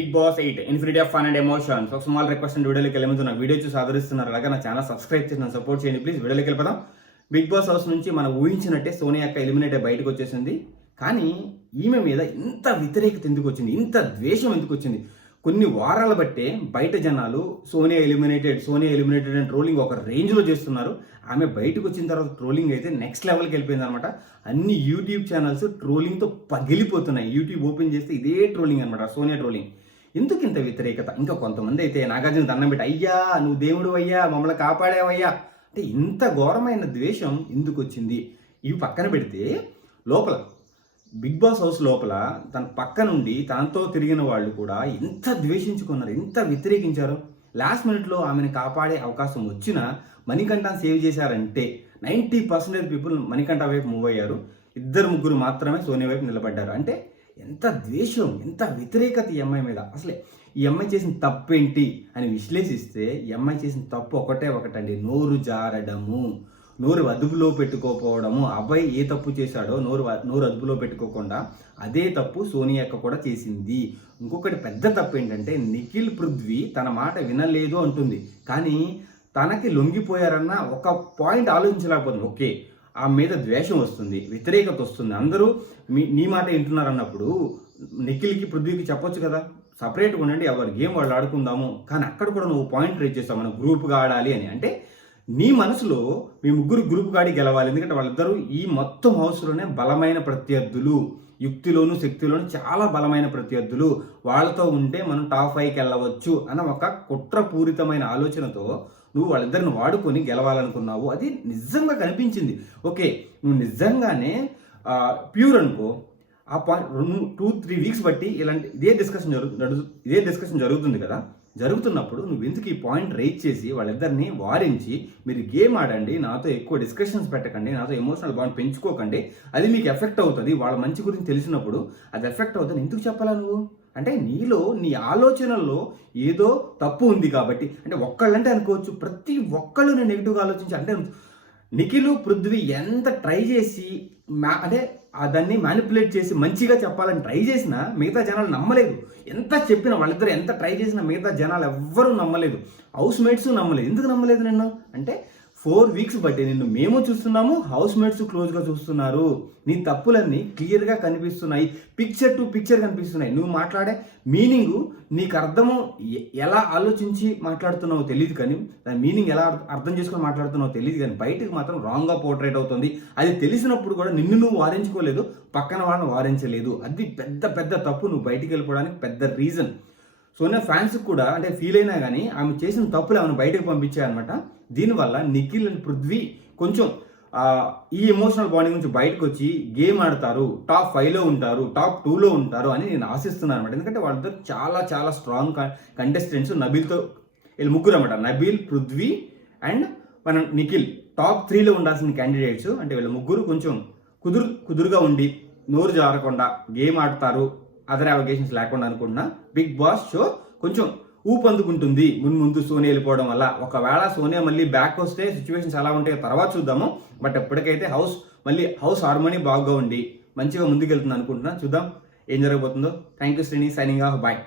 Big Boss 8 infinity of fun and emotions. ఒక small request and వీడియోలోకి వెళ్ళిపోతున్నా. Video చూసి ఆదరిస్తున్నారు అలాగే నా ఛానల్ సబ్స్క్రైబ్ చేసి నన్ను సపోర్ట్ చేయండి ప్లీజ్. వీడియోలోకి వెళ్ళిపోదాం. బిగ్ బాస్ హౌస్ నుంచి మనం ఊహించినట్టే సోనియా అక్క ఎలిమినేట్ అయ్యి బయటకు వచ్చేసింది. కానీ ఈమె మీద ఇంత వ్యతిరేకత ఎందుకు వచ్చింది, ఇంత ద్వేషం ఎందుకు వచ్చింది? కొన్ని వారాల బట్టే బయట జనాలు సోనియా ఎలిమినేటెడ్ అని ట్రోలింగ్ ఒక రేంజ్లో చేస్తున్నారు. ఆమె బయటకు వచ్చిన తర్వాత ట్రోలింగ్ అయితే నెక్స్ట్ లెవెల్కి వెళ్ళిపోయింది అనమాట. అన్ని యూట్యూబ్ ఛానల్స్ ట్రోలింగ్తో పగిలిపోతున్నాయి. యూట్యూబ్ ఓపెన్ చేస్తే ఇదే ట్రోలింగ్ అనమాట, సోనియా ట్రోలింగ్. ఎందుకు ఇంత వ్యతిరేకత? ఇంకా కొంతమంది అయితే నాగార్జున దండం పెట్టి, అయ్యా నువ్వు దేవుడు అయ్యా, మమ్మల్ని కాపాడావయ్యా అంటే ఇంత ఘోరమైన ద్వేషం ఎందుకు వచ్చింది? ఇవి పక్కన పెడితే లోపల బిగ్ బాస్ హౌస్ లోపల తన పక్క నుండి తనతో తిరిగిన వాళ్ళు కూడా ఎంత ద్వేషించుకున్నారు, ఎంత వ్యతిరేకించారు. లాస్ట్ మినిట్లో ఆమెను కాపాడే అవకాశం వచ్చినా మణికంఠను సేవ్ చేశారంటే 90% పీపుల్ మణికంఠ వైపు మూవ్ అయ్యారు. 2-3 మాత్రమే సోనియా వైపు నిలబడ్డారు. అంటే ఎంత ద్వేషం, ఎంత వ్యతిరేకత ఈ అమ్మాయి మీద. అసలే ఈ అమ్మాయి చేసిన తప్పేంటి అని విశ్లేషిస్తే ఈ అమ్మాయి చేసిన తప్పు ఒకటండి, నోరు జారడము, నోరు అదుపులో పెట్టుకోకపోవడము. అబ్బాయి ఏ తప్పు చేశాడో నోరు అదుపులో పెట్టుకోకుండా అదే తప్పు సోనియా అక్క కూడా చేసింది. ఇంకొకటి పెద్ద తప్పు ఏంటంటే నిఖిల్ పృథ్వీ తన మాట వినలేదు అంటుంది, కానీ తనకి లొంగిపోయారన్న ఒక పాయింట్ ఆలోచించలేకపోతుంది. ఓకే, ఆ మీద ద్వేషం వస్తుంది, వ్యతిరేకత వస్తుంది, అందరూ నీ మాట వింటున్నారు అన్నప్పుడు నిఖిల్కి పృథ్వీకి చెప్పొచ్చు కదా, సపరేట్గా ఉండండి, ఎవరి గేమ్ వాళ్ళు ఆడుకుందాము. కానీ అక్కడ కూడా నువ్వు పాయింట్ రేజ్ చేస్తావు, మనం గ్రూప్గా ఆడాలి అని. అంటే నీ మనసులో మీ ముగ్గురు గ్రూప్ గాడి గెలవాలి, ఎందుకంటే వాళ్ళిద్దరూ ఈ మొత్తం హౌస్లోనే బలమైన ప్రత్యర్థులు, యుక్తిలోను శక్తిలోను చాలా బలమైన ప్రత్యర్థులు, వాళ్ళతో ఉంటే మనం టాప్ 5కి వెళ్ళవచ్చు అన్న ఒక కుట్రపూరితమైన ఆలోచనతో నువ్వు వాళ్ళిద్దరిని వాడుకొని గెలవాలనుకున్నావు. అది నిజంగా కనిపించింది. ఓకే, నువ్వు నిజంగానే ప్యూర్ అనుకో, ఆ పాయింట్ 2-3 వీక్స్ బట్టి ఇదే డిస్కషన్ జరుగుతుంది కదా. జరుగుతున్నప్పుడు నువ్వు ఎందుకు ఈ పాయింట్ రైజ్ చేసి వాళ్ళిద్దరిని వారించి మీరు గేమ్ ఆడండి, నాతో ఎక్కువ డిస్కషన్స్ పెట్టకండి, నాతో ఎమోషనల్ బాండ్ పెంచుకోకండి, అది మీకు ఎఫెక్ట్ అవుతుంది, వాళ్ళ మంచి గురించి తెలిసినప్పుడు అది ఎఫెక్ట్ అవుతుంది ఎందుకు చెప్పాలా నువ్వు? అంటే నీలో నీ ఆలోచనల్లో ఏదో తప్పు ఉంది కాబట్టి. అంటే ఒక్కళ్ళంటే అనుకోవచ్చు, ప్రతి ఒక్కళ్ళు నేను నెగిటివ్గా ఆలోచించి, అంటే నిఖిల్ పృథ్వీ ఎంత ట్రై చేసి అంటే దాన్ని మ్యానిపులేట్ చేసి మంచిగా చెప్పాలని ట్రై చేసినా మిగతా జనాలు నమ్మలేదు. ఎంత చెప్పినా వాళ్ళిద్దరు ఎంత ట్రై చేసినా మిగతా జనాలు ఎవ్వరూ నమ్మలేదు, హౌస్ మేట్స్ నమ్మలేదు. ఎందుకు నమ్మలేదు నిన్ను అంటే 4 వీక్స్ బట్టి నిన్ను మేము చూస్తున్నాము, హౌస్ మేట్స్ క్లోజ్గా చూస్తున్నారు, నీ తప్పులన్నీ క్లియర్గా కనిపిస్తున్నాయి, పిక్చర్ టు పిక్చర్ కనిపిస్తున్నాయి. నువ్వు మాట్లాడే మీనింగు నీకు అర్థము ఎలా ఆలోచించి మాట్లాడుతున్నావో తెలియదు, కానీ దాని మీనింగ్ ఎలా అర్థం చేసుకొని మాట్లాడుతున్నావో తెలియదు, కానీ బయటకు మాత్రం రాంగ్గా పోర్ట్రేట్ అవుతుంది. అది తెలిసినప్పుడు కూడా నిన్ను నువ్వు వారించుకోలేదు, పక్కన వాళ్ళని వారించలేదు. అది పెద్ద తప్పు, నువ్వు బయటికి వెళ్ళిపోవడానికి పెద్ద రీజన్. సోనియా ఫ్యాన్స్ కూడా అంటే ఫీల్ అయినా కానీ ఆమె చేసిన తప్పులు ఆమెను బయటకు పంపించాయన్నమాట. దీనివల్ల నిఖిల్ అండ్ పృథ్వీ కొంచెం ఈ ఎమోషనల్ బాండింగ్ నుంచి బయటకు వచ్చి గేమ్ ఆడతారు, టాప్ 5లో ఉంటారు, టాప్ 2లో ఉంటారు అని నేను ఆశిస్తున్నాను అనమాట. ఎందుకంటే వాళ్ళతో చాలా స్ట్రాంగ్ కంటెస్టెంట్స్. నబీల్తో వీళ్ళు ముగ్గురు అనమాట, నబీల్, పృథ్వీ అండ్ మన నిఖిల్ టాప్ 3లో ఉండాల్సిన క్యాండిడేట్స్. అంటే వీళ్ళ ముగ్గురు కొంచెం కుదురుగా ఉండి నోరు జారకుండా గేమ్ ఆడతారు, అదర్ అవకేషన్స్ లేకుండా అనుకుంటున్నా. బిగ్ బాస్ షో కొంచెం ఊపందుకుంటుంది ముందు సోనియా వెళ్ళిపోవడం వల్ల. ఒకవేళ సోనియా మళ్ళీ బ్యాక్ వస్తే సిచ్యువేషన్స్ ఎలా ఉంటాయో తర్వాత చూద్దాము. బట్ ఎప్పటికైతే హౌస్ హార్మోనీ బాగా ఉండి మంచిగా ముందుకెళ్తుంది అనుకుంటున్నా. చూద్దాం ఏం జరగబోతుందో. Thank you Srini, signing off, bye.